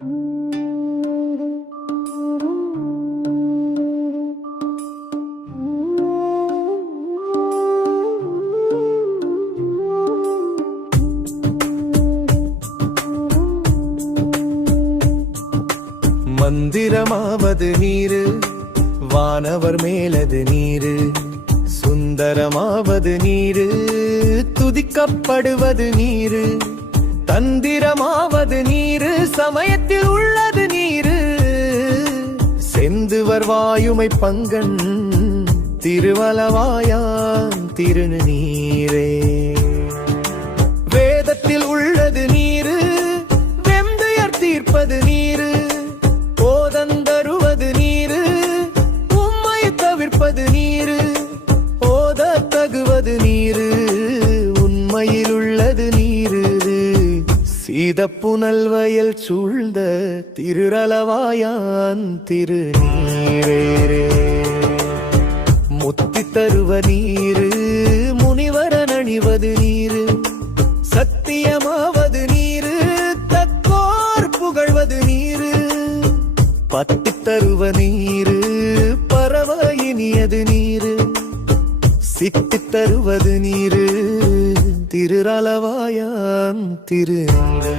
மந்திரமாவது நீரு, வானவர் மேலது நீரு, சுந்தரமாவது நீரு, துதிக்கப்படுவது நீரு, தந்திரமாவது நீரு, சமயத்தில் உள்ளது நீரு, செந்துவர் வாயுமை பங்கன் திருவலவாயான் திருநீரே. வேதத்தில் உள்ளது நீரு, வெம்பெயர் தீர்ப்பது நீரு, ஓதந்தருவது நீரு, உம்மை தவிர்ப்பது நீரு, ஓத தகுவது நீரு, உண்மையில் உள்ளது நீரு, சீதப்புனல் வயல் சூழ்ந்த திருரலவாயான் திருநீரே. முத்தி தருவ நீரு, முனிவரன் அணிவது நீரு, சத்தியமாவது நீரு, தக்கோர் புகழ்வது நீரு, பத்தி தருவ நீரு, பரவ இனியது நீரு, சித்தி தருவது நீரு, திருரலவாயான் திருநீரே.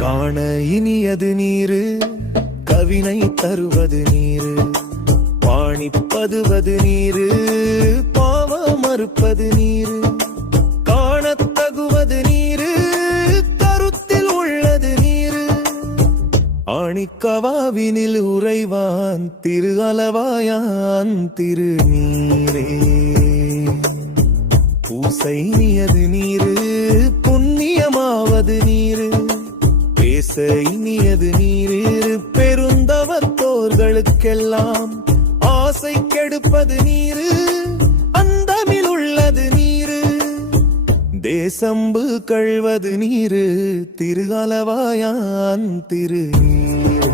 காண இனியது நீரு, கவினை தருவது நீரு, பாணிப்பதுவது நீரு, பாவ மறுப்பது நீரு, காணத்தகுவது நீரு, கருத்தில் உள்ளது நீரு, ஆணிக்கவாவினில் உறைவான் திரு அளவாயான் திருநீரே. பூசை இனியது நீரு, புண்ணியமாவது நீரு, பேச இனியது நீரு, பெருந்தவத்தோர்களுக்கெல்லாம் ஆசை கெடுப்பது நீரு, அந்தமில் உள்ளது நீரு, தேசம்பு கழ்வது நீரு, திரு அளவாயான் திருநீரே.